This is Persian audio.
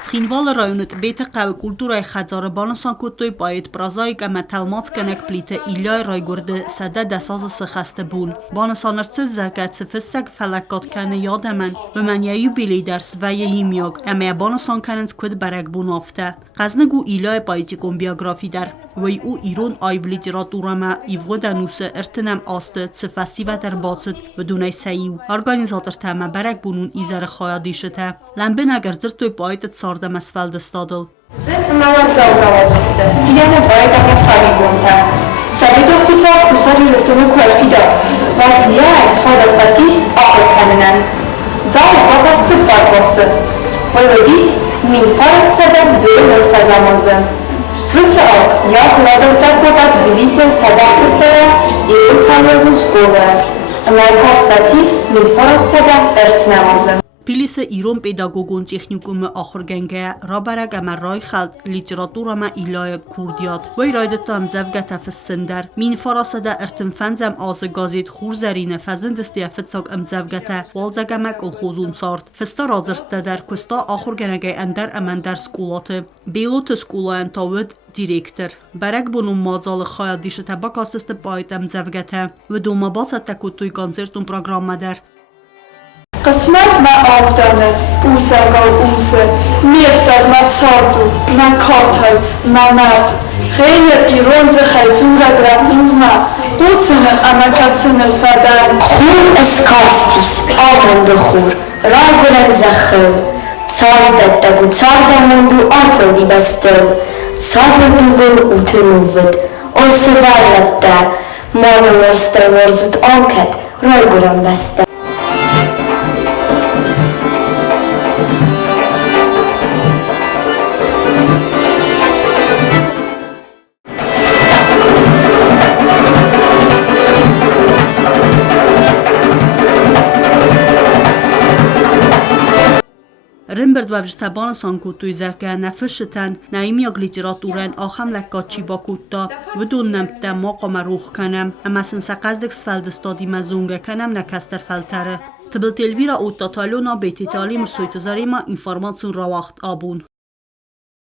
Цхинвалы районы Тбеты хъæуы культурայйы хæдзары банысан кодтой поэт прозаик əmə tælmацгæنəg Плиты Ильяйы райгуырды sədə dəsazı sıххæsты bun. Banısanırçı zəqəçi fıssəq fələkqat kəni yad əmən və mən yəyu biləy dərs və yəyim yag əməyə banısan kənins küd bərəgbon aftə. Xəznəg u İlyayi poetикон биографи der. Vəy u iron ayv literatورەمə ивгъуыд ənuсы ərtənəm azты fæsivəd ərbацыд uıdonæy səyiv. Organizatортæ bərəgbonun izərı хайадisджытæ. Læmbынæg ærdzырдтой poetet sardəm əsfəldə stadıl. Mała zaurałaziste. Filane poeta nie sami bunta. Sabito chutwa kusari listowy kwalfida. Wadlia chodat wacist aperkanenen. Zał popascy parposy. Wojewis min forestceda dőlő szazamozy. Wrócę od jak ładowta kotas Tbilisi sadacytbera i ruchanozu skóre. Najkost wacist min forestceda ertnemozy. Pilisi iron pedagogون تکنیکوم آخرگنگه را برگ امرای خلد لیتراتورەمە ایلای کوردیات وی رایدت هم زفگت فسندر مین فراسده ارتنفنزم آز گازید خورزرینه فزندستی فتساق ام زفگته والزگمک الخوزون سارد فستا رازرده در کستا آخرگنگه اندر امن در سکولات بیلوت سکولان تاود دیرکتر بەرەگبونun مازال хайadisджытæ bakastiste poet ام زفگته و دوما باست کدтой konsertun programmader. قسمت ما آفتانه اوسگا اوسه میرسد ما سارتو ما کاتای ما نات خیلی ایرون ز خیزوره برمون ما خوصنه اما کسنه فدر خور اسکاستیس آبند خور رایگورن زخل ساردت دگو ساردموندو آتل دی بستل سابردو گل اوتنوود اوسه ورلت ده مانو ورسته ورزود آنکت رایگورن بسته Rimberd və vjtəbanı sankuttuy zəhgə nəfışətən nəimiyag literaturən axam ləkkaçi bakutta vüdun nəmtdə maqama ruh kənəm əməsin səqəzdik sfəldi stadimə zungə kənəm nəkəstər fəltərə. Tıbıl telvira utta talona beti talim rsoytı zarima informasyon ravaxt abun.